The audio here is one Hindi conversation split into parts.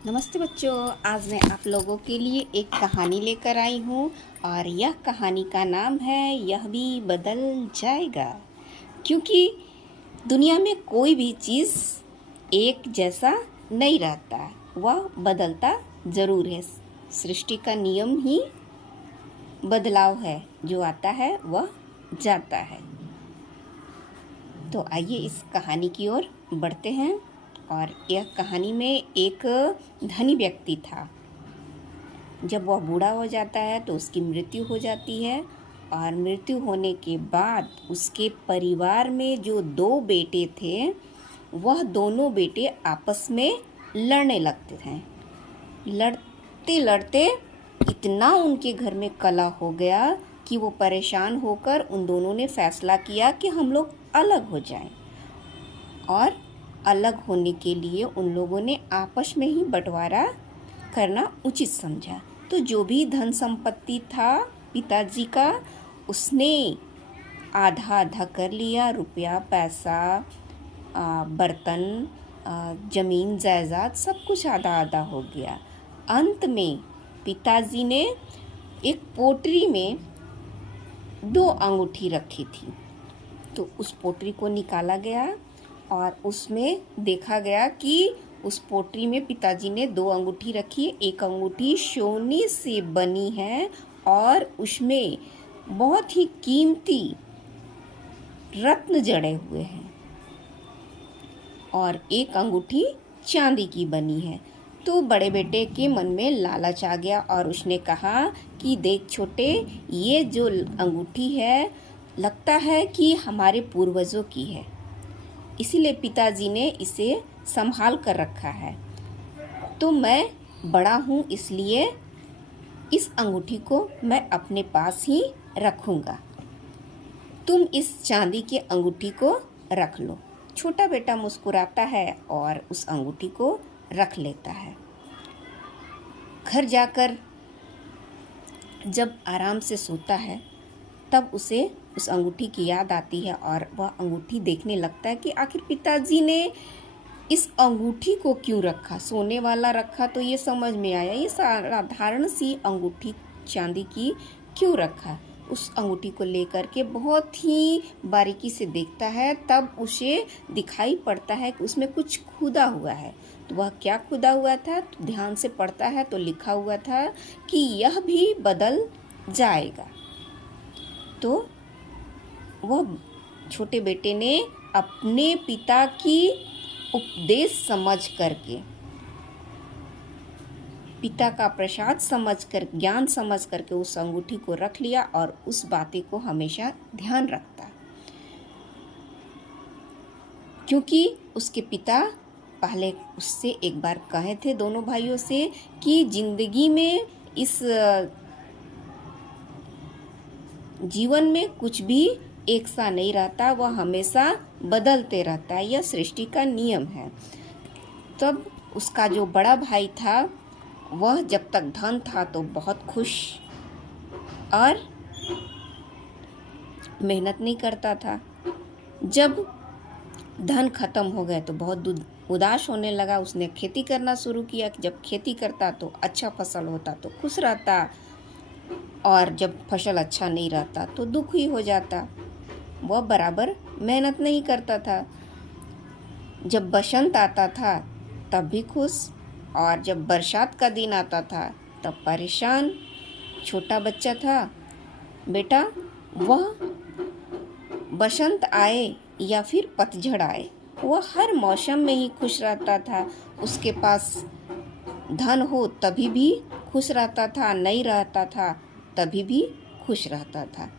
नमस्ते बच्चों, आज मैं आप लोगों के लिए एक कहानी लेकर आई हूँ और यह कहानी का नाम है यह भी बदल जाएगा। क्योंकि दुनिया में कोई भी चीज़ एक जैसा नहीं रहता, वह बदलता ज़रूर है। सृष्टि का नियम ही बदलाव है, जो आता है वह जाता है। तो आइए इस कहानी की ओर बढ़ते हैं। और यह कहानी में एक धनी व्यक्ति था। जब वह बूढ़ा हो जाता है तो उसकी मृत्यु हो जाती है और मृत्यु होने के बाद उसके परिवार में जो दो बेटे थे, वह दोनों बेटे आपस में लड़ने लगते थे। लड़ते लड़ते इतना उनके घर में कलह हो गया कि वो परेशान होकर उन दोनों ने फैसला किया कि हम लोग अलग हो जाएं। और अलग होने के लिए उन लोगों ने आपस में ही बंटवारा करना उचित समझा। तो जो भी धन संपत्ति था पिताजी का, उसने आधा आधा कर लिया। रुपया, पैसा, बर्तन, ज़मीन जायदाद सब कुछ आधा आधा हो गया। अंत में पिताजी ने एक पोटरी में 2 अंगूठी रखी थी। तो उस पोटरी को निकाला गया और उसमें देखा गया कि उस पोटरी में पिताजी ने 2 अंगूठी रखी। एक अंगूठी सोने से बनी है और उसमें बहुत ही कीमती रत्न जड़े हुए हैं, और एक अंगूठी चांदी की बनी है। तो बड़े बेटे के मन में लालच आ गया और उसने कहा कि देख छोटे, ये जो अंगूठी है लगता है कि हमारे पूर्वजों की है, इसीलिए पिताजी ने इसे संभाल कर रखा है। तो मैं बड़ा हूँ, इसलिए इस अंगूठी को मैं अपने पास ही रखूँगा। तुम इस चांदी की अंगूठी को रख लो। छोटा बेटा मुस्कुराता है और उस अंगूठी को रख लेता है। घर जाकर जब आराम से सोता है तब उसे उस अंगूठी की याद आती है और वह अंगूठी देखने लगता है कि आखिर पिताजी ने इस अंगूठी को क्यों रखा। सोने वाला रखा तो ये समझ में आया, ये साधारण सी अंगूठी चांदी की क्यों रखा। उस अंगूठी को लेकर के बहुत ही बारीकी से देखता है, तब उसे दिखाई पड़ता है कि उसमें कुछ खुदा हुआ है। तो वह क्या खुदा हुआ था, तो ध्यान से पढ़ता है तो लिखा हुआ था कि यह भी बदल जाएगा। तो वह छोटे बेटे ने अपने पिता की उपदेश समझ करके, पिता का प्रसाद समझकर, ज्ञान समझ करके उस अंगूठी को रख लिया और उस बातें को हमेशा ध्यान रखता। क्योंकि उसके पिता पहले उससे एक बार कहे थे दोनों भाइयों से कि जिंदगी में, इस जीवन में कुछ भी एक सा नहीं रहता, वह हमेशा बदलते रहता है, यह सृष्टि का नियम है। तब उसका जो बड़ा भाई था, वह जब तक धन था तो बहुत खुश और मेहनत नहीं करता था। जब धन खत्म हो गया तो बहुत उदास होने लगा। उसने खेती करना शुरू किया। जब खेती करता तो अच्छा फसल होता तो खुश रहता, और जब फसल अच्छा नहीं रहता तो दुखी हो जाता। वह बराबर मेहनत नहीं करता था। जब बसंत आता था तब भी खुश, और जब बरसात का दिन आता था तब परेशान। छोटा बच्चा था बेटा, वह बसंत आए या फिर पतझड़ आए, वह हर मौसम में ही खुश रहता था। उसके पास धन हो तभी भी खुश रहता था, नहीं रहता था तभी भी खुश रहता था।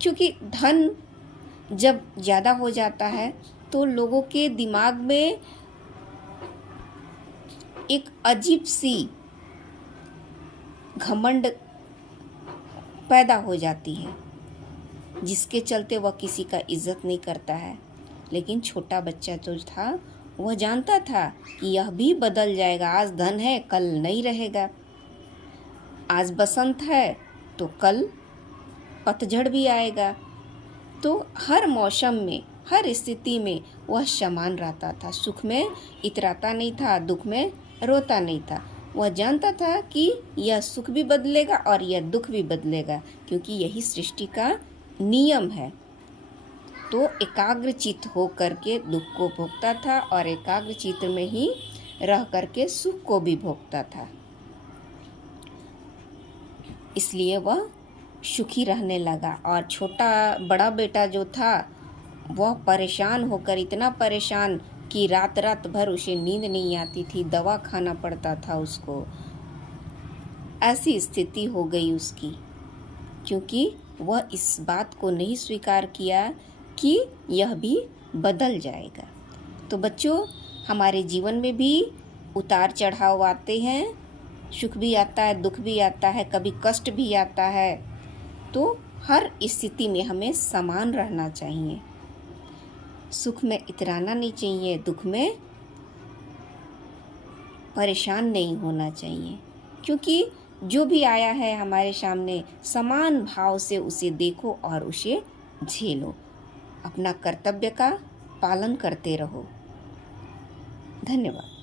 क्योंकि धन जब ज़्यादा हो जाता है तो लोगों के दिमाग में एक अजीब सी घमंड पैदा हो जाती है, जिसके चलते वह किसी का इज्जत नहीं करता है। लेकिन छोटा बच्चा जो था वह जानता था कि यह भी बदल जाएगा। आज धन है, कल नहीं रहेगा। आज बसंत है तो कल पतझड़ भी आएगा। तो हर मौसम में, हर स्थिति में वह समान रहता था। सुख में इतराता नहीं था, दुख में रोता नहीं था। वह जानता था कि यह सुख भी बदलेगा और यह दुख भी बदलेगा, क्योंकि यही सृष्टि का नियम है। तो एकाग्रचित्त हो करके दुख को भोगता था और एकाग्रचित्त में ही रह करके सुख को भी भोगता था। इसलिए वह सुखी रहने लगा। और छोटा बड़ा बेटा जो था वह परेशान होकर, इतना परेशान कि रात रात भर उसे नींद नहीं आती थी, दवा खाना पड़ता था उसको। ऐसी स्थिति हो गई उसकी, क्योंकि वह इस बात को नहीं स्वीकार किया कि यह भी बदल जाएगा। तो बच्चों, हमारे जीवन में भी उतार चढ़ाव आते हैं, सुख भी आता है, दुख भी आता है, कभी कष्ट भी आता है। तो हर स्थिति में हमें समान रहना चाहिए। सुख में इतराना नहीं चाहिए, दुख में परेशान नहीं होना चाहिए, क्योंकि जो भी आया है हमारे सामने समान भाव से उसे देखो और उसे झेलो। अपना कर्तव्य का पालन करते रहो। धन्यवाद।